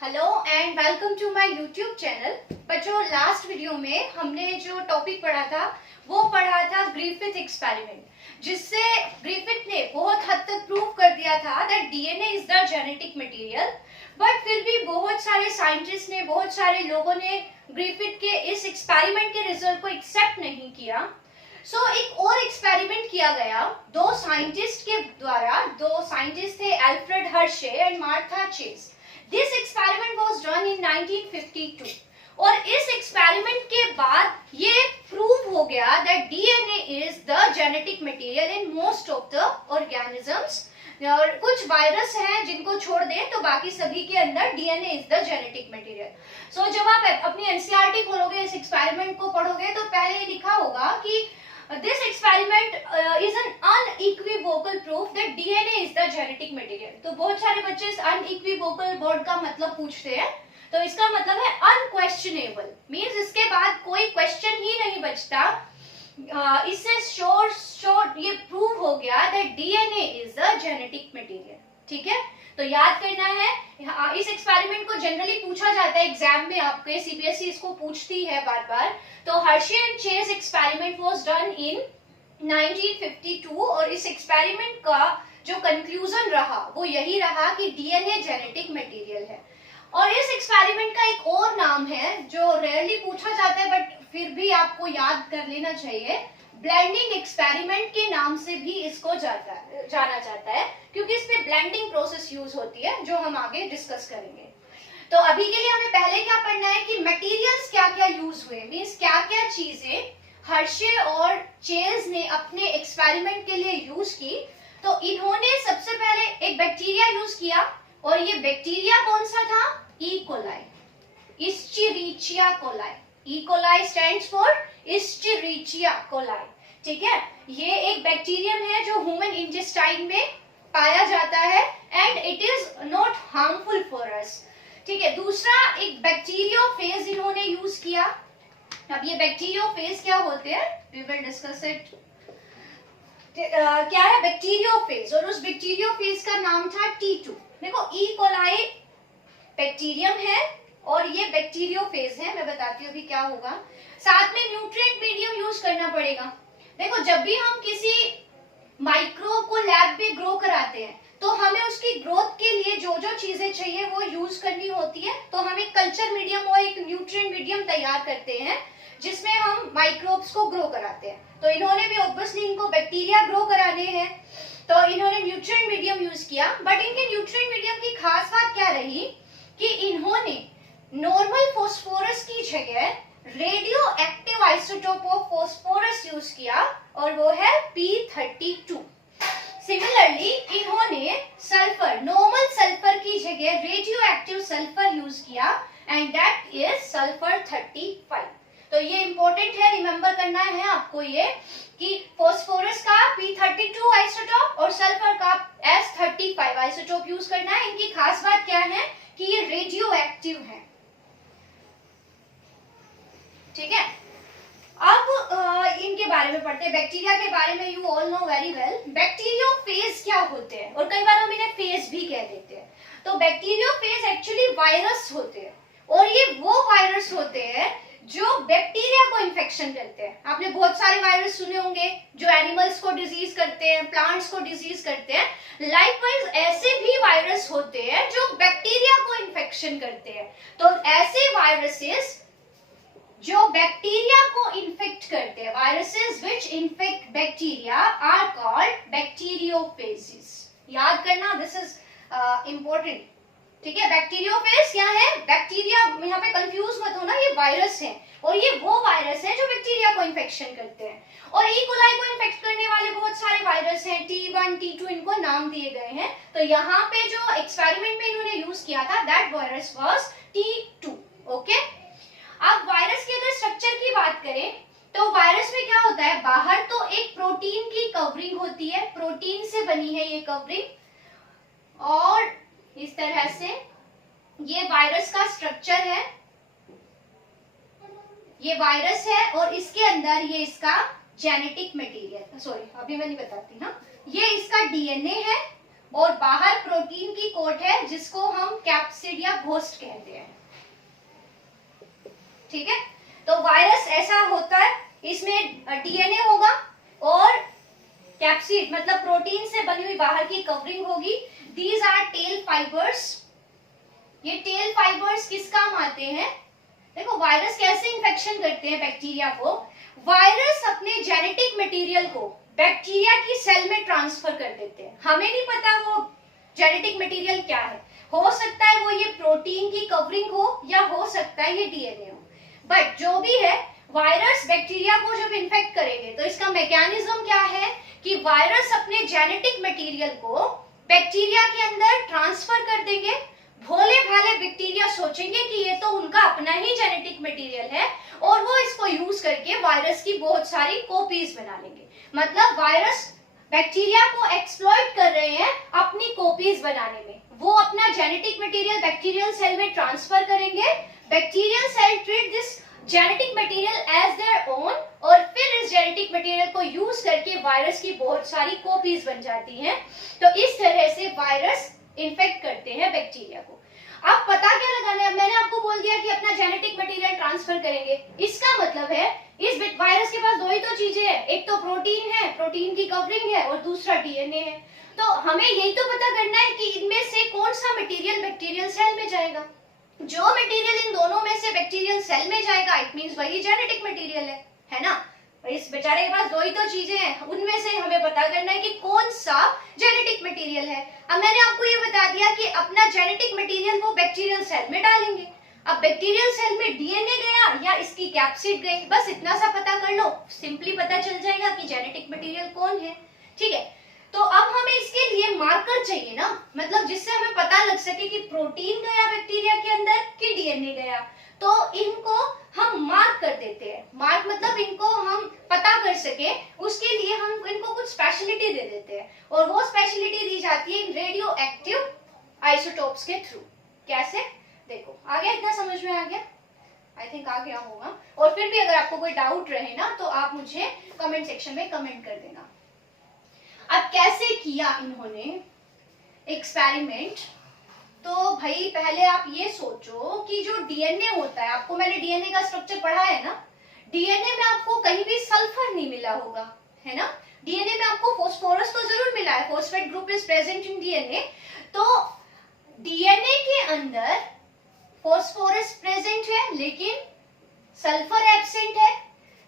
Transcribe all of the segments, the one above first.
Hello and welcome to my YouTube channel. बच्चों, last video में हमने जो टॉपिक पढ़ा था वो पढ़ा था ग्रिफिथ एक्सपेरिमेंट, जिससे ग्रिफिथ ने बहुत हद तक प्रूव कर दिया था that DNA is the genetic material. But फिर भी बहुत सारे साइंटिस्ट ने, बहुत सारे लोगों ने ग्रिफिथ के इस एक्सपेरिमेंट के रिजल्ट को एक्सेप्ट नहीं किया। एक और एक्सपेरिमेंट किया गया दो साइंटिस्ट के द्वारा। दो साइंटिस्ट थे, Alfred Hershey and Martha chase. This experiment was done in 1952 और इस एक्सपेरिमेंट के बाद ये प्रूव हो गया that DNA is the genetic material in most of the organisms। और कुछ वायरस हैं जिनको छोड़ दें तो बाकी सभी के अंदर DNA is the genetic material। जब आप अपनी एनसीईआरटी खोलोगे, इस एक्सपेरिमेंट को पढ़ोगे तो पहले ये लिखा होगा कि This experiment is an unequivocal proof that DNA is the genetic material। तो बहुत सारे बच्चे इस unequivocal वर्ड का मतलब पूछते हैं, तो इसका मतलब है unquestionable, मीन्स इसके बाद कोई क्वेश्चन ही नहीं बचता। इससे श्योर ये प्रूव हो गया that DNA is a genetic material। ठीक है, तो याद करना है। इस एक्सपेरिमेंट को जनरली पूछा जाता है एग्जाम में, आपके सीबीएसई इसको पूछती है बार बार। तो Hershey and chase experiment was done in 1952 और इस एक्सपेरिमेंट का जो कंक्लूजन रहा वो यही रहा कि डीएनए जेनेटिक मटेरियल है। और इस एक्सपेरिमेंट का एक और नाम है जो रेयरली पूछा जाता है बट फिर भी आपको याद कर लेना चाहिए। ब्लेंडिंग एक्सपेरिमेंट के नाम से भी इसको जाना जाता है, क्योंकि इसमें ब्लेंडिंग प्रोसेस यूज होती है जो हम आगे डिस्कस करेंगे। तो अभी के लिए हमें पहले क्या पढ़ना है कि मटेरियल्स क्या क्या यूज हुए, मींस क्या क्या चीजें हर्शे और चेज ने अपने एक्सपेरिमेंट के लिए यूज की। तो इन्होंने सबसे पहले एक बैक्टीरिया यूज किया और ये बैक्टीरिया कौन सा था? E coli, Escherichia coli. E coli stands for Escherichia coli. ठीक है, ये एक बैक्टीरियम है जो ह्यूमन इंटेस्टाइन में पाया जाता है and it is not harmful for us. ठीक है, दूसरा एक बैक्टीरियोफेज इन्होंने यूज किया। अब ये बैक्टीरियोफेज क्या होते हैं, वी विल डिस्कस इट। क्या है बैक्टीरियोफेज, और उस बैक्टीरियोफेज का नाम था T2। देखो, ई कोलाई बैक्टीरियम है और ये बैक्टीरियोफेज है। मैं बताती हूँ अभी क्या होगा। साथ में न्यूट्रिएंट मीडियम यूज करना पड़ेगा। देखो, जब भी हम किसी माइक्रोब को लैब में ग्रो कराते हैं तो हमें उसकी ग्रोथ के लिए जो जो चीजें चाहिए वो यूज करनी होती है। तो हम एक कल्चर मीडियम और एक न्यूट्रिएंट मीडियम तैयार करते हैं जिसमें हम माइक्रोब्स को ग्रो कराते हैं। तो इन्होंने भी ऑब्वियसली इनको बैक्टीरिया ग्रो कराने हैं तो इन्होंने न्यूट्रिएंट मीडियम यूज किया। बट इनके न्यूट्रिएंट मीडियम की खास बात क्या रही कि इन्होंने नॉर्मल फास्फोरस की जगह radio active isotope of phosphorus use किया और वो है P32। सिमिलरली इन्होंने सल्फर, नॉर्मल सल्फर की जगह रेडियो एक्टिव सल्फर यूज किया एंड दैट इज सल्फर 35। तो ये इंपॉर्टेंट है, रिमेंबर करना है आपको ये कि फास्फोरस का P32 आइसोटोप और सल्फर का S35 आइसोटोप यूज करना है। इनकी खास बात क्या है कि ये रेडियो एक्टिव है। ठीक है, अब इनके बारे में पढ़ते हैं। बैक्टीरिया के बारे में you all know very well. Bacteriophage क्या होते हैं और कई बार हम इन्हें फेज भी कह देते हैं। तो बैक्टीरियोफेज एक्चुअली वायरस होते हैं और ये वो वायरस होते हैं जो बैक्टीरिया को इन्फेक्शन करते हैं। आपने बहुत सारे वायरस सुने होंगे जो एनिमल्स को डिजीज करते हैं, प्लांट्स को डिजीज करते हैं। लाइकवाइज ऐसे भी वायरस होते हैं जो बैक्टीरिया को इन्फेक्शन करते हैं। तो ऐसे वायरसेस जो बैक्टीरिया को इन्फेक्ट करते हैं, viruses which infect bacteria are called bacteriophages. याद करना, दिस इज इंपॉर्टेंट। ठीक है, बैक्टीरियोफेज क्या है? बैक्टीरिया, यहाँ पे कंफ्यूज मत होना, ये वायरस है और ये वो वायरस है जो बैक्टीरिया को इन्फेक्शन करते हैं। और ई कोलाई को इन्फेक्ट करने वाले बहुत सारे वायरस हैं, T1, T2 इनको नाम दिए गए हैं। तो यहाँ पे जो एक्सपेरिमेंट में इन्होंने यूज किया था that virus was T2। Okay, अब वायरस की अगर स्ट्रक्चर की बात करें तो वायरस में क्या होता है, बाहर तो एक प्रोटीन की कवरिंग होती है, प्रोटीन से बनी है ये कवरिंग और इस तरह से ये वायरस का स्ट्रक्चर है। ये वायरस है और इसके अंदर ये इसका जेनेटिक मटेरियल, सॉरी अभी मैं नहीं बताती ना, ये इसका डीएनए है और बाहर प्रोटीन की कोट है जिसको हम कैप्सिड या घोस्ट कहते हैं। ठीक है, तो वायरस ऐसा होता है, इसमें डीएनए होगा और कैप्सिड मतलब प्रोटीन से बनी हुई बाहर की कवरिंग होगी। These are tail fibres. ये टेल फाइबर्स किस काम आते हैं? देखो वायरस कैसे इन्फेक्शन करते हैं बैक्टीरिया को। वायरस अपने जेनेटिक मटेरियल को बैक्टीरिया की सेल में ट्रांसफर कर देते हैं। हमें नहीं पता वो जेनेटिक मटेरियल क्या है, हो सकता है वो ये प्रोटीन की कवरिंग हो या हो सकता है ये डीएनए हो, बट जो भी है वायरस बैक्टीरिया को जब इन्फेक्ट करेंगे तो इसका मैकेनिज्म क्या है कि वायरस अपने जेनेटिक मटेरियल को बैक्टीरिया के अंदर ट्रांसफर कर देंगे। भोले भाले बैक्टीरिया सोचेंगे कि ये तो उनका अपना ही जेनेटिक मटेरियल है और वो इसको यूज करके वायरस की बहुत सारी कॉपीज बना लेंगे। मतलब वायरस बैक्टीरिया को एक्सप्लॉइट कर रहे हैं अपनी कॉपीज बनाने में। वो अपना जेनेटिक मटेरियल बैक्टीरियल सेल में ट्रांसफर करेंगे। Bacterial cell treat this genetic material as their own और फिर इस जेनेटिक मटेरियल को यूज करके वायरस की बहुत सारी कॉपीज बन जाती हैं। तो इस तरह से वायरस इन्फेक्ट करते हैं बैक्टीरिया को। अब पता क्या लगाना है? मैंने आपको बोल दिया कि अपना जेनेटिक मटेरियल ट्रांसफर करेंगे। इसका मतलब है इस वायरस के पास दो ही तो चीजें हैं, एक तो प्रोटीन है, प्रोटीन की कवरिंग है, और दूसरा डीएनए है। तो हमें यही तो पता करना है कि इनमें से कौन सा मटेरियल बैक्टीरियल सेल में जाएगा। जो मटेरियल इन दोनों में से बैक्टीरियल सेल में जाएगा इट मींस वही जेनेटिक मटेरियल है ना। इस बेचारे के पास दो ही तो चीजें हैं, उनमें से हमें पता करना है कि कौन सा जेनेटिक मटेरियल है। अब मैंने आपको ये बता दिया कि अपना जेनेटिक मटेरियल वो बैक्टीरियल सेल में डालेंगे। अब बैक्टीरियल सेल में डीएनए गया या इसकी कैप्सिड गई, बस इतना सा पता कर लो, सिंपली पता चल जाएगा कि जेनेटिक मटेरियल कौन है। ठीक है, तो अब हमें इसके लिए मार्कर चाहिए ना, मतलब जिससे हमें पता लग सके कि प्रोटीन गया बैक्टीरिया के अंदर कि डीएनए गया। तो इनको हम मार्क कर देते हैं। मार्क मतलब इनको हम पता कर सके, उसके लिए हम इनको कुछ स्पेशलिटी दे देते हैं और वो स्पेशलिटी दी जाती है इन रेडियो एक्टिव आइसोटोप्स के थ्रू। कैसे? देखो आ गया, इतना समझ में आ गया? आई थिंक आ गया होगा। और फिर भी अगर आपको कोई डाउट रहे ना तो आप मुझे कमेंट सेक्शन में कमेंट कर देना। अब कैसे किया इन्होंने एक्सपेरिमेंट? तो भाई पहले आप ये सोचो कि जो डीएनए होता है, आपको मैंने डीएनए का स्ट्रक्चर पढ़ा है ना, डीएनए में आपको कहीं भी सल्फर नहीं मिला होगा, है ना। डीएनए में आपको फास्फोरस तो जरूर मिला है, phosphate group is present in DNA. तो डीएनए के अंदर फास्फोरस प्रेजेंट है लेकिन सल्फर एब्सेंट है,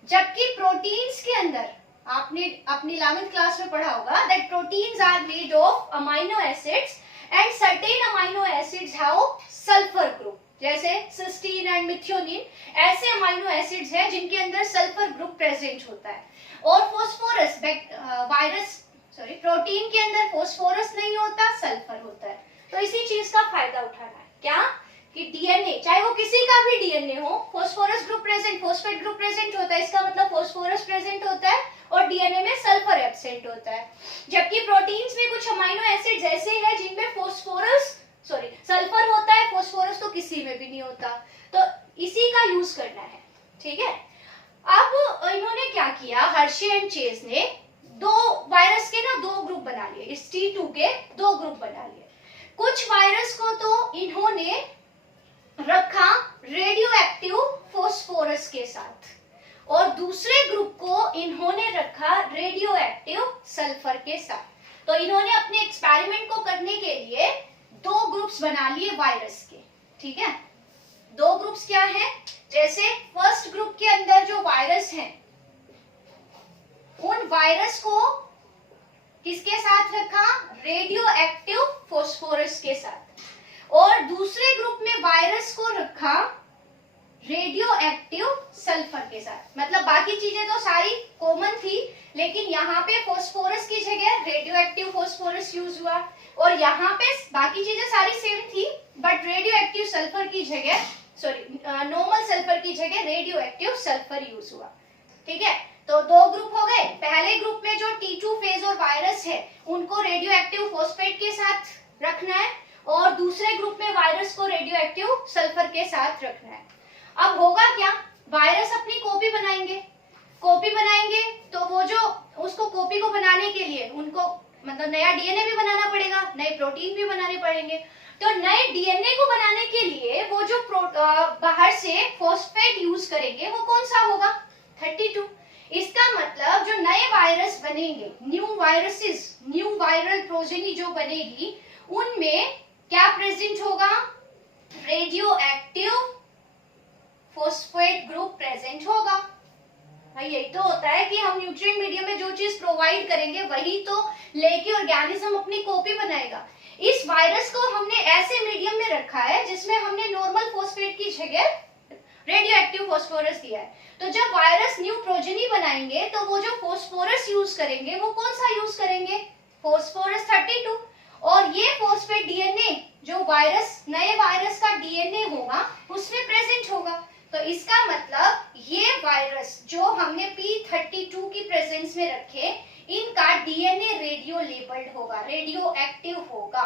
जबकि प्रोटीन्स के अंदर आपने अपनी 11th क्लास में पढ़ा होगा that proteins are made of amino acids and certain amino acids have sulphur group, जैसे सिस्टीन एंड मिथियोनिन ऐसे अमाइनो एसिड्स हैं जिनके अंदर सल्फर ग्रुप प्रेजेंट होता है। और फास्फोरस प्रोटीन के अंदर फास्फोरस नहीं होता, सल्फर होता है। तो इसी चीज का फायदा उठाना है क्या कि डीएनए चाहे वो किसी का भी डीएनए हो, phosphorus group present, phosphate group present होता है, इसका मतलब फास्फोरस प्रेजेंट होता है और डीएनए में सल्फर एब्सेंट होता है। जबकि प्रोटीन्स में कुछ अमाइनो एसिड्स ऐसे हैं जिनमें सल्फर होता है, फास्फोरस तो किसी में भी नहीं होता। तो इसी का यूज करना है। ठीक है, अब इन्होंने क्या किया, हर्शे एंड चेज ने दो वायरस के ना दो ग्रुप बना लिए, इस T2 के दो ग्रुप बना लिए। कुछ वायरस को तो इन्होंने रखा रेडियो एक्टिव फास्फोरस के साथ और दूसरे ग्रुप को इन्होंने रखा रेडियो एक्टिव सल्फर के साथ। तो इन्होंने अपने एक्सपेरिमेंट को करने के लिए दो ग्रुप्स बना लिए वायरस के। ठीक है, दो ग्रुप्स क्या है, जैसे फर्स्ट ग्रुप के अंदर जो वायरस हैं उन वायरस को किसके साथ रखा, रेडियो एक्टिव फास्फोरस के साथ, और दूसरे ग्रुप में वायरस को रखा रेडियो एक्टिव सल्फर के साथ। मतलब बाकी चीजें तो सारी कॉमन थी लेकिन यहाँ पे फास्फोरस की जगह रेडियो एक्टिव फास्फोरस यूज हुआ और यहाँ पे बाकी चीजें सारी सेम थी बट रेडियो एक्टिव सल्फर की जगह नॉर्मल सल्फर की जगह रेडियो एक्टिव सल्फर यूज हुआ। ठीक है, तो दो ग्रुप हो गए। पहले ग्रुप में जो T2 फेज और वायरस है उनको रेडियो एक्टिव फॉस्फेट के साथ रखना है और दूसरे ग्रुप में वायरस को रेडियो एक्टिव सल्फर के साथ रखना है। अब होगा क्या, वायरस अपनी कॉपी बनाएंगे तो वो जो उसको कॉपी को बनाने के लिए उनको मतलब नया डीएनए भी बनाना पड़ेगा, नए प्रोटीन भी बनाने पड़ेंगे। तो नए डीएनए को बनाने के लिए वो जो बाहर से फॉस्फेट यूज करेंगे वो कौन सा होगा, 32। इसका मतलब जो नए वायरस बनेंगे, new viruses, new viral progeny जो बनेगी, उनमें क्या प्रेजेंट होगा, radio active phosphate group present होगा। भाई यही तो होता है कि हम न्यूट्रिएंट मीडियम में जो चीज प्रोवाइड करेंगे वही तो लेके ऑर्गेनिज्म अपनी कॉपी बनाएगा। इस वायरस को हमने ऐसे मीडियम में रखा है जिसमें हमने नॉर्मल फॉस्फेट की जगह रेडियो एक्टिव फॉस्फोरस दिया है। तो जब वायरस न्यू प्रोजेनी बनाएंगे तो वो जो फॉस्फोरस यूज करेंगे वो कौन सा यूज करेंगे, फॉस्फोरस 32। और ये फॉस्फेट डीएनए जो वायरस, नए वायरस का डीएनए होगा उसमें प्रेजेंट होगा। तो इसका मतलब ये वायरस जो हमने P32 की प्रेजेंस में रखे, इनका डीएनए रेडियो लेबल्ड होगा, रेडियो एक्टिव होगा,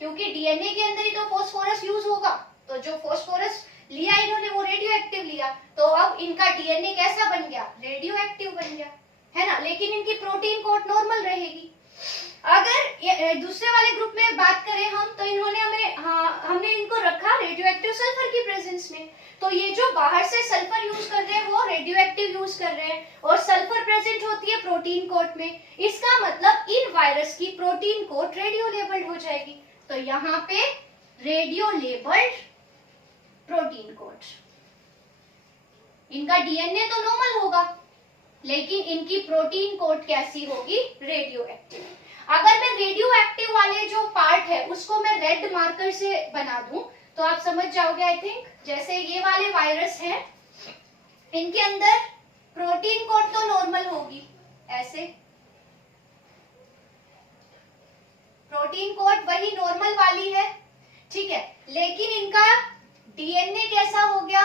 क्योंकि डीएनए के अंदर ही तो फॉस्फोरस यूज होगा। तो जो फॉस्फोरस लिया इन्होंने वो रेडियो एक्टिव लिया, तो अब इनका डीएनए कैसा बन गया, रेडियो एक्टिव बन गया, है ना। लेकिन इनकी प्रोटीन कोड नॉर्मल रहेगी। अगर दूसरे वाले ग्रुप में बात करें हम, तो इन्होंने हमने इनको रखा रेडियो एक्टिव सल्फर की प्रेजेंस में। तो ये जो बाहर से सल्फर यूज कर रहे हैं वो रेडियो एक्टिव यूज कर रहे हैं, और सल्फर प्रेजेंट होती है प्रोटीन कोड में। इसका मतलब इन वायरस की प्रोटीन कोड रेडियो लेबल्ड हो जाएगी। तो यहाँ पे रेडियो लेबल्ड प्रोटीन कोड, इनका डीएनए तो नॉर्मल होगा लेकिन इनकी प्रोटीन कोड कैसी होगी, रेडियो एक्टिव। अगर मैं रेडियो एक्टिव वाले जो पार्ट है उसको मैं रेड मार्कर से बना दूं तो आप समझ जाओगे आई थिंक। जैसे ये वाले वायरस हैं, इनके अंदर प्रोटीन कोड तो नॉर्मल होगी, ऐसे प्रोटीन कोड वही नॉर्मल वाली है, ठीक है, लेकिन इनका डीएनए कैसा हो गया,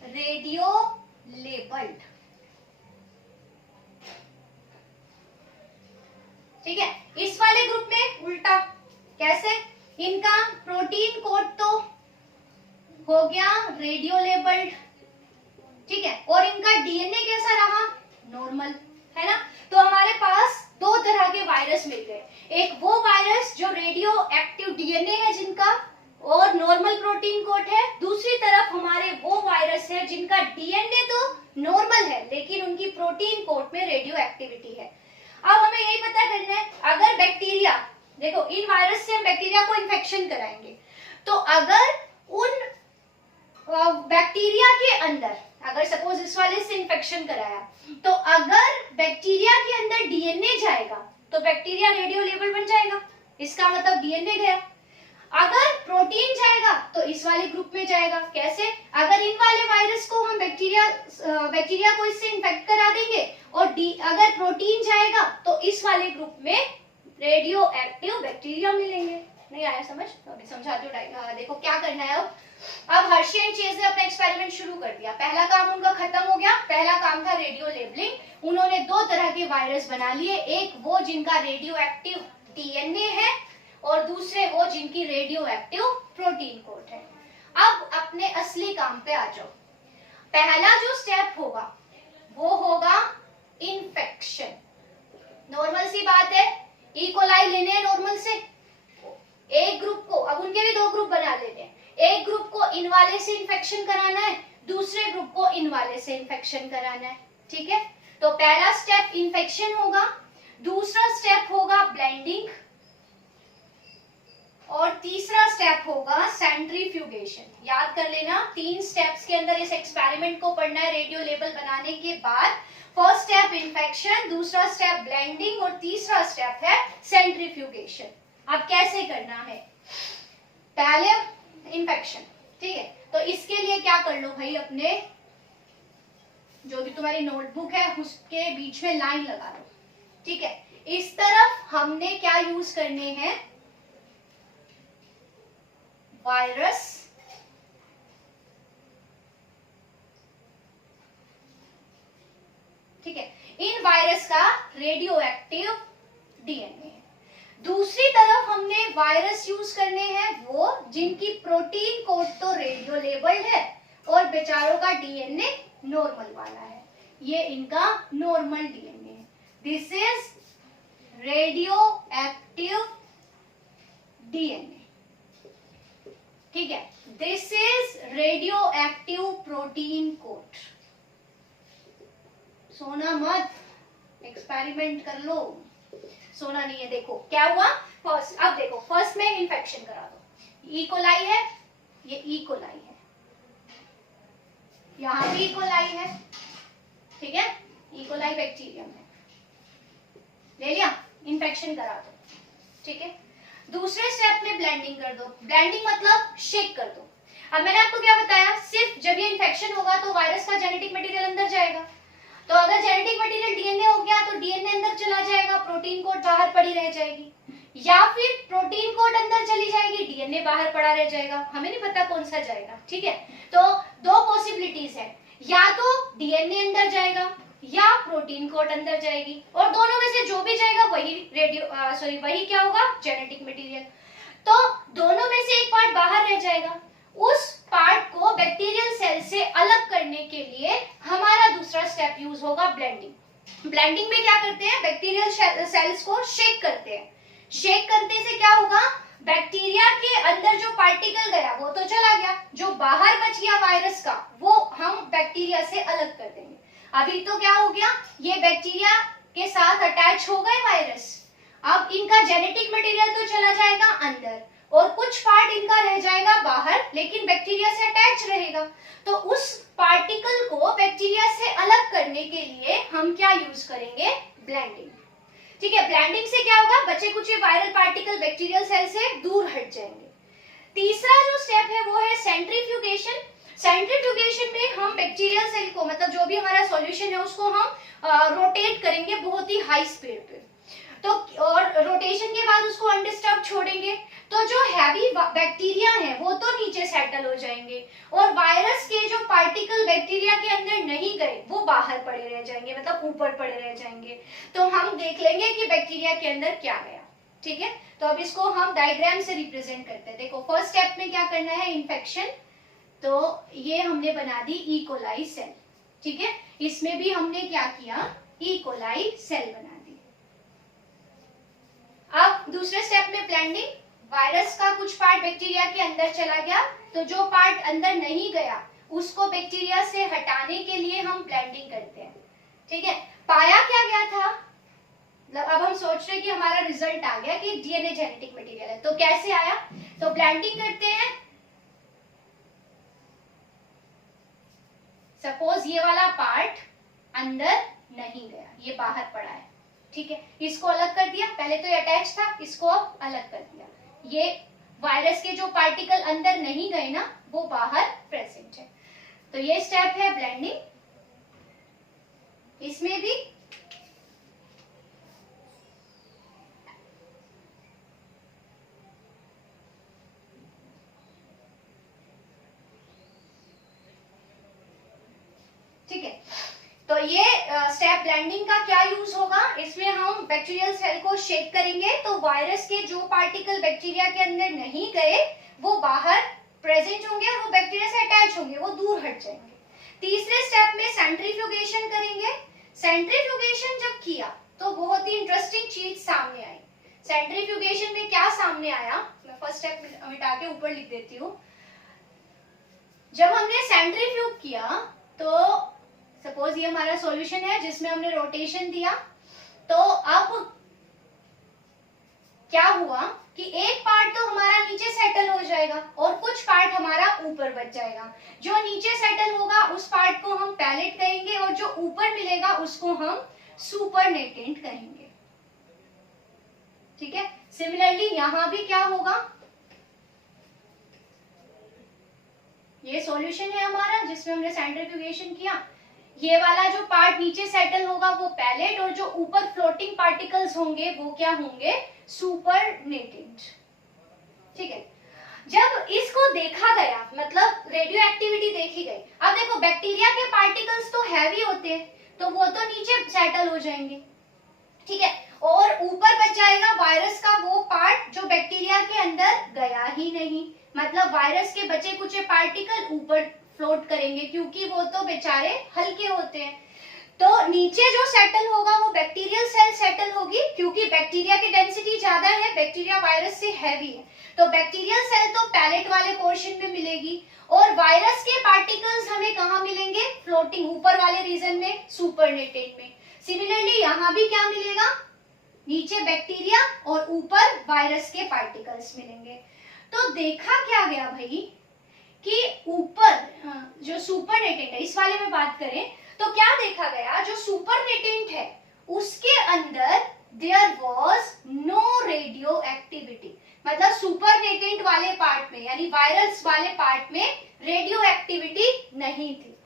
रेडियो लेबल्ड, ठीक है। इस वाले ग्रुप में उल्टा, कैसे, इनका प्रोटीन कोड तो हो गया रेडियो लेबल्ड, ठीक है, और इनका डीएनए कैसा रहा, नॉर्मल, है ना। तो हमारे पास दो तरह के वायरस मिल गए, एक वो वायरस जो रेडियो एक्टिव डीएनए है जिनका और नॉर्मल प्रोटीन कोड है, दूसरी तरफ हमारे वो वायरस है जिनका डीएनए तो नॉर्मल है लेकिन उनकी प्रोटीन कोड में रेडियो एक्टिविटी है। अब हमें यही पता करना है, अगर बैक्टीरिया, देखो इन वायरस से हम बैक्टीरिया को इन्फेक्शन कराएंगे, तो अगर उन बैक्टीरिया के अंदर, अगर सपोज इस वाले से इन्फेक्शन कराया, तो अगर बैक्टीरिया के अंदर डीएनए जाएगा तो बैक्टीरिया रेडियो लेबल बन जाएगा, इसका मतलब डीएनए गया। अगर प्रोटीन जाएगा तो इस वाले ग्रुप में जाएगा, कैसे, अगर इन वाले वायरस को हम बैक्टीरिया को इससे इन्फेक्ट करा देंगे और अगर प्रोटीन जाएगा तो इस वाले ग्रुप में रेडियो एक्टिव बैक्टीरिया मिलेंगे। नहीं आया समझ, तो समझाती हूँ। देखो क्या करना है अब हर्शी एंड चेज ने अपना एक्सपेरिमेंट शुरू कर दिया, पहला काम उनका खत्म हो गया। पहला काम था रेडियो लेबलिंग। उन्होंने दो तरह के वायरस बना लिए, एक वो जिनका रेडियो एक्टिव डीएनए है और दूसरे वो जिनकी रेडियो एक्टिव प्रोटीन कोड है। अब अपने असली काम पे आ जाओ। पहला जो स्टेप होगा वो होगा इन्फेक्शन। नॉर्मल सी बात है, ई कोलाई लेने हैं नॉर्मल से, एक ग्रुप को, अब उनके भी दो ग्रुप बना लेते हैं, एक ग्रुप को इन वाले से इन्फेक्शन कराना है, दूसरे ग्रुप को इन वाले से इन्फेक्शन कराना है, ठीक है। तो पहला स्टेप इन्फेक्शन होगा, दूसरा स्टेप होगा ब्लेंडिंग और तीसरा स्टेप होगा सेंट्रीफ्यूगेशन। याद कर लेना, 3 स्टेप्स के अंदर इस एक्सपेरिमेंट को पढ़ना है रेडियो लेबल बनाने के बाद। फर्स्ट स्टेप इन्फेक्शन, दूसरा स्टेप ब्लेंडिंग और तीसरा स्टेप है सेंट्रीफ्यूगेशन। अब कैसे करना है, पहले इन्फेक्शन, ठीक है। तो इसके लिए क्या कर लो भाई, अपने जो भी तुम्हारी नोटबुक है उसके बीच में लाइन लगा दो, ठीक है। इस तरफ हमने क्या यूज करने हैं, वायरस, ठीक है, इन वायरस का रेडियो एक्टिव डीएनए। दूसरी तरफ हमने वायरस यूज करने हैं वो जिनकी प्रोटीन कोड तो रेडियो लेबल्ड है और बेचारों का डीएनए नॉर्मल वाला है। ये इनका नॉर्मल डीएनए है, this is radio active DNA, ठीक है, this is radio active protein code. सोना मत, एक्सपेरिमेंट कर लो, सोना नहीं है। देखो क्या हुआ फर्स्ट, अब देखो फर्स्ट में इन्फेक्शन करा दो, ई कोलाई है, ये ई कोलाई है, यहां भी ई कोलाई है, ठीक है, ई कोलाई बैक्टीरियम है, ले लिया, इन्फेक्शन करा दो, ठीक है। दूसरे स्टेप में ब्लेंडिंग कर दो, ब्लेंडिंग मतलब शेक कर दो। अब मैंने आपको क्या बताया, सिर्फ जब ये इन्फेक्शन होगा तो वायरस का जेनेटिक मटेरियल अंदर जाएगा, तो अगर जेनेटिक मटेरियल डीएनए हो गया तो डीएनए अंदर चला जाएगा, प्रोटीन कोड बाहर पड़ी रह जाएगी, या फिर प्रोटीन कोड अंदर चली जाएगी, डीएनए बाहर पड़ा रह जाएगा, हमें नहीं पता कौन सा जाएगा, ठीक है। तो दो पॉसिबिलिटीज है, या तो डीएनए अंदर जाएगा या प्रोटीन कोड अंदर जाएगी, और दोनों में से जो भी जाएगा वही वही क्या होगा, जेनेटिक मटेरियल। तो दोनों में से एक पार्ट बाहर रह जाएगा, उस पार्ट को बैक्टीरियल सेल से अलग करने के लिए हमारा दूसरा स्टेप यूज होगा ब्लेंडिंग। ब्लेंडिंग में क्या करते हैं, बैक्टीरियल सेल्स को शेक करते हैं, शेक करने से क्या होगा, बैक्टीरिया के अंदर जो पार्टिकल गया वो तो चला गया, जो बाहर बच गया वायरस का वो हम बैक्टीरिया से अलग कर देंगे। अभी तो क्या हो गया, ये बैक्टीरिया के साथ अटैच हो गए वायरस, अब इनका जेनेटिक मटेरियल तो चला जाएगा अंदर और कुछ पार्ट इनका रह जाएगा बाहर, लेकिन बैक्टीरिया से अटैच रहेगा। तो उस पार्टिकल को बैक्टीरिया से अलग करने के लिए हम क्या यूज करेंगे, ब्लेंडिंग, ठीक है। ब्लेंडिंग से क्या होगा, बचे कुछ वायरल पार्टिकल बैक्टीरियल सेल से दूर हट जाएंगे। तीसरा जो स्टेप है वो है सेंट्रीफ्यूगेशन। सेंट्रीफ्यूगेशन में हम बैक्टीरियल सेल को, मतलब जो भी हमारा सॉल्यूशन है उसको हम रोटेट करेंगे बहुत ही हाई स्पीड पे, तो और रोटेशन के बाद उसको अनडिस्टर्ब छोड़ेंगे, तो जो हैवी बैक्टीरिया है वो तो नीचे सेटल हो जाएंगे, और वायरस के जो पार्टिकल बैक्टीरिया के अंदर नहीं गए वो बाहर पड़े रह जाएंगे, मतलब ऊपर पड़े रह जाएंगे। तो हम देख लेंगे कि बैक्टीरिया के अंदर क्या गया, ठीक है। तो अब इसको हम डायग्राम से रिप्रेजेंट करते हैं। देखो फर्स्ट स्टेप में क्या करना है, इन्फेक्शन, तो ये हमने बना दी ई कोलाई सेल, ठीक है। इसमें भी हमने क्या किया, ई कोलाई सेल बना दी। अब दूसरे स्टेप में ब्लेंडिंग, वायरस का कुछ पार्ट बैक्टीरिया के अंदर चला गया, तो जो पार्ट अंदर नहीं गया उसको बैक्टीरिया से हटाने के लिए हम ब्लेंडिंग करते हैं, ठीक है। पाया क्या गया था, अब हम सोच रहे कि हमारा रिजल्ट आ गया कि डीएनए जेनेटिक मटेरियल है, तो कैसे आया, तो ब्लेंडिंग करते हैं। सपोज ये वाला पार्ट अंदर नहीं गया, ये बाहर पड़ा है, ठीक है, इसको अलग कर दिया, पहले तो ये अटैच था, इसको अब अलग कर दिया, ये वायरस के जो पार्टिकल अंदर नहीं गए ना वो बाहर प्रेजेंट है, तो ये स्टेप है ब्लेंडिंग। इसमें भी ठीक है, तो ये स्टेप ब्लेंडिंग का क्या यूज होगा, इसमें हम बैक्टीरियल सेल को शेक करेंगे, तो वायरस के जो पार्टिकल बैक्टीरिया के अंदर नहीं गए वो बाहर प्रेजेंट होंगे और वो बैक्टीरिया से अटैच होंगे, वो दूर हट जाएंगे। तीसरे स्टेप में सेंट्रीफ्यूगेशन करेंगे। सेंट्रीफ्यूगेशन जब किया तो बहुत ही इंटरेस्टिंग चीज सामने आई। सेंट्रीफ्यूगेशन में क्या सामने आया, मैं फर्स्ट स्टेप मिटा के ऊपर लिख देती हूँ। जब हमने सेंट्रीफ्यूग किया तो सपोज ये हमारा सॉल्यूशन है जिसमें हमने रोटेशन दिया, तो अब क्या हुआ कि एक पार्ट तो हमारा नीचे सेटल हो जाएगा और कुछ पार्ट हमारा ऊपर बच जाएगा। जो नीचे सेटल होगा उस पार्ट को हम पैलेट कहेंगे और जो ऊपर मिलेगा उसको हम सुपरनेटेंट कहेंगे, ठीक है। सिमिलरली यहां भी क्या होगा, ये सॉल्यूशन है हमारा जिसमें हमने सेंट्रीफ्यूगेशन किया, ये वाला जो पार्ट नीचे सेटल होगा वो पैलेट और जो ऊपर फ्लोटिंग पार्टिकल्स होंगे वो क्या होंगे, सुपरनेटेंट, ठीक है। जब इसको देखा गया, मतलब रेडियो एक्टिविटी देखी गई, अब देखो बैक्टीरिया के पार्टिकल्स तो हैवी होते हैं तो वो तो नीचे सेटल हो जाएंगे, ठीक है, और ऊपर बच जाएगा वायरस का वो पार्ट जो बैक्टीरिया के अंदर गया ही नहीं, मतलब वायरस के बचे कुछ पार्टिकल ऊपर फ्लोट करेंगे क्योंकि वो तो बेचारे हल्के होते हैं। तो नीचे जो सेटल होगा वो बैक्टीरियल सेल सेटल होगी, क्योंकि बैक्टीरिया की डेंसिटी ज्यादा है, बैक्टीरिया वायरस से हैवी है। तो बैक्टीरियल सेल तो पैलेट वाले पोर्शन में मिलेगी, और वायरस के पार्टिकल्स हमें कहाँ मिलेंगे? फ्लोटिंग ऊपर वाले रीजन में, सुपरनेटेंट में। सिमिलरली यहाँ भी क्या मिलेगा? नीचे बैक्टीरिया और ऊपर वायरस के पार्टिकल्स मिलेंगे। तो देखा क्या गया भाई कि ऊपर जो सुपरनेटेंट है, इस वाले में बात करें तो क्या देखा गया, जो सुपरनेटेंट है उसके अंदर there was no radioactivity, मतलब सुपरनेटेंट वाले पार्ट में यानी वायरस वाले पार्ट में रेडियो एक्टिविटी नहीं थी।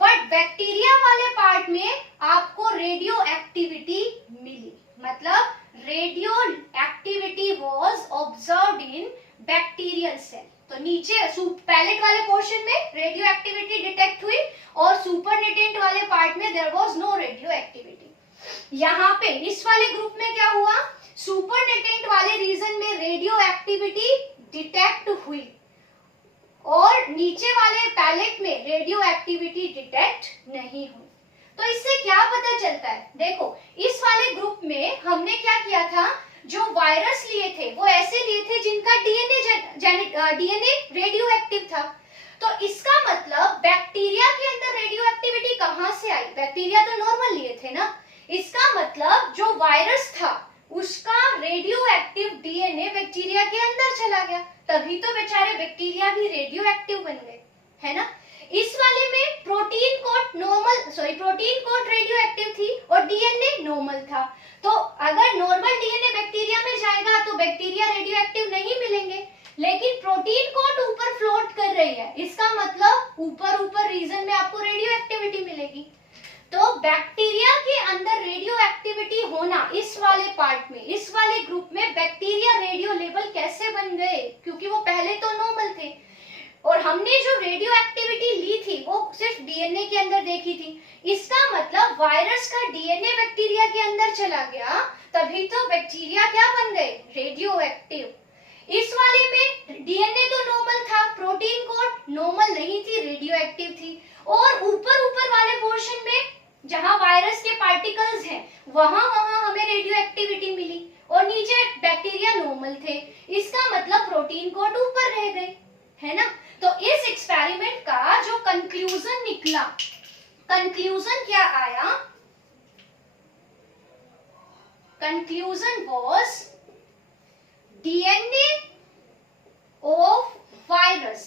बट बैक्टीरिया वाले पार्ट में आपको रेडियो एक्टिविटी मिली, मतलब radioactivity was observed in bacterial cell. तो नीचे पैलेट वाले पोर्शन में रेडियो एक्टिविटी डिटेक्ट हुई और सुपरनेटेंट वाले पार्ट में there was no radioactivity. यहाँ पे इस वाले ग्रुप में क्या हुआ, सुपरनेटेंट वाले रीजन में रेडियो एक्टिविटी डिटेक्ट हुई और नीचे वाले पैलेट में रेडियो एक्टिविटी डिटेक्ट नहीं हुई। तो इससे क्या पता चलता है? देखो इस वाले ग्रुप में हमने क्या किया था, जो वायरस लिए थे वो ऐसे लिए थे जिनका डीएनए रेडियो एक्टिव था। तो इसका मतलब बैक्टीरिया के अंदर रेडियो एक्टिविटी कहां से आई? बैक्टीरिया तो नॉर्मल लिए थे ना, इसका मतलब जो वायरस था उसका रेडियो एक्टिव डीएनए बैक्टीरिया के अंदर चला गया, तभी तो बेचारे बैक्टीरिया भी रेडियो एक्टिव बन गए, है ना। इस वाले में प्रोटीन कोट रेडियो एक्टिव थी और डीएनए नॉर्मल था। तो अगर नॉर्मल डीएनए बैक्टीरिया में जाएगा तो बैक्टीरिया रेडियो एक्टिव नहीं मिलेंगे, लेकिन प्रोटीन कोट ऊपर फ्लोट कर रही है, इसका मतलब ऊपर रीजन में आपको रेडियो एक्टिविटी मिलेगी। तो बैक्टीरिया के अंदर रेडियो एक्टिविटी होना इस वाले पार्ट में, इस वाले ग्रुप में बैक्टीरिया रेडियो लेबल कैसे बन गए? क्योंकि वो पहले तो नॉर्मल थे और हमने जो रेडियो एक्टिविटी ली थी वो सिर्फ डीएनए के अंदर देखी थी। इसका मतलब वायरस का डीएनए बैक्टीरिया के अंदर चला गया, तभी तो बैक्टीरिया क्या बन गए? Radio active. इस वाले में डीएनए तो नॉर्मल था, प्रोटीन कोट नॉर्मल नहीं थी, रेडियो एक्टिव थी। और ऊपर वाले पोर्शन में जहां वायरस के पार्टिकल्स हैं वहां हमें रेडियो एक्टिविटी मिली और नीचे बैक्टीरिया नॉर्मल थे, इसका मतलब प्रोटीन कोट ऊपर रह गए, है ना। तो इस एक्सपेरिमेंट का जो कंक्लूजन निकला, कंक्लूजन क्या आया? Conclusion was DNA of virus,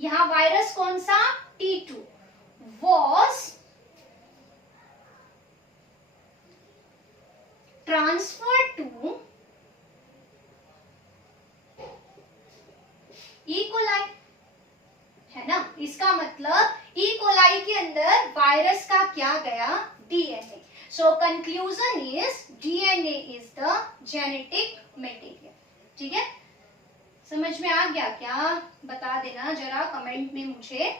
यहां वायरस कौन सा? T2 was transferred to E. coli, है ना। इसका मतलब E. coli के अंदर वायरस का क्या गया? DNA. So conclusion is DNA is the genetic material. ठीक है, समझ में आ गया क्या? बता देना जरा कमेंट में मुझे।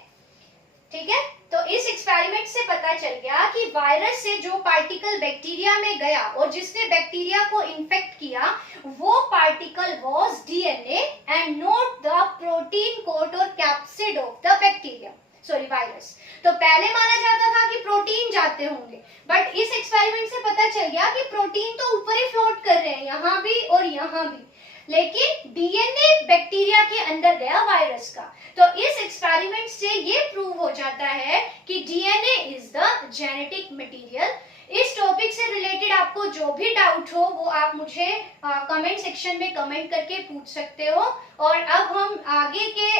ठीक है, तो इस एक्सपेरिमेंट से पता चल गया कि वायरस से जो पार्टिकल बैक्टीरिया में गया और जिसने बैक्टीरिया को इन्फेक्ट किया वो particle was DNA and not the protein coat और capsid of the bacteria, sorry virus. तो पहले माना जाता था कि प्रोटीन जाते होंगे, बट इस एक्सपेरिमेंट से पता चल गया कि प्रोटीन तो ऊपर ही फ्लोट कर रहे हैं, यहाँ भी और यहाँ भी, लेकिन डीएनए बैक्टीरिया के अंदर गया वायरस का। तो इस एक्सपेरिमेंट से ये प्रूव हो जाता है कि DNA is the genetic material. इस टॉपिक से रिलेटेड आपको जो भी डाउट हो वो आप मुझे कमेंट सेक्शन में कमेंट करके पूछ सकते हो। और अब हम आगे के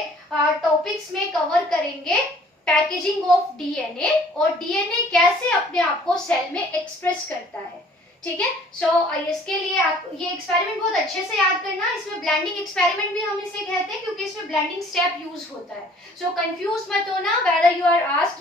टॉपिक्स में कवर करेंगे पैकेजिंग ऑफ डीएनए और डीएनए कैसे अपने आप को सेल में एक्सप्रेस करता है। ठीक है, सो इसके लिए आप ये एक्सपेरिमेंट बहुत अच्छे से याद करना। इसमें ब्लेंडिंग एक्सपेरिमेंट भी हम इसे कहते हैं क्योंकि इसमें ब्लेंडिंग स्टेप यूज होता है। सो कंफ्यूज मत होना वेदर यू आर आस्क्ड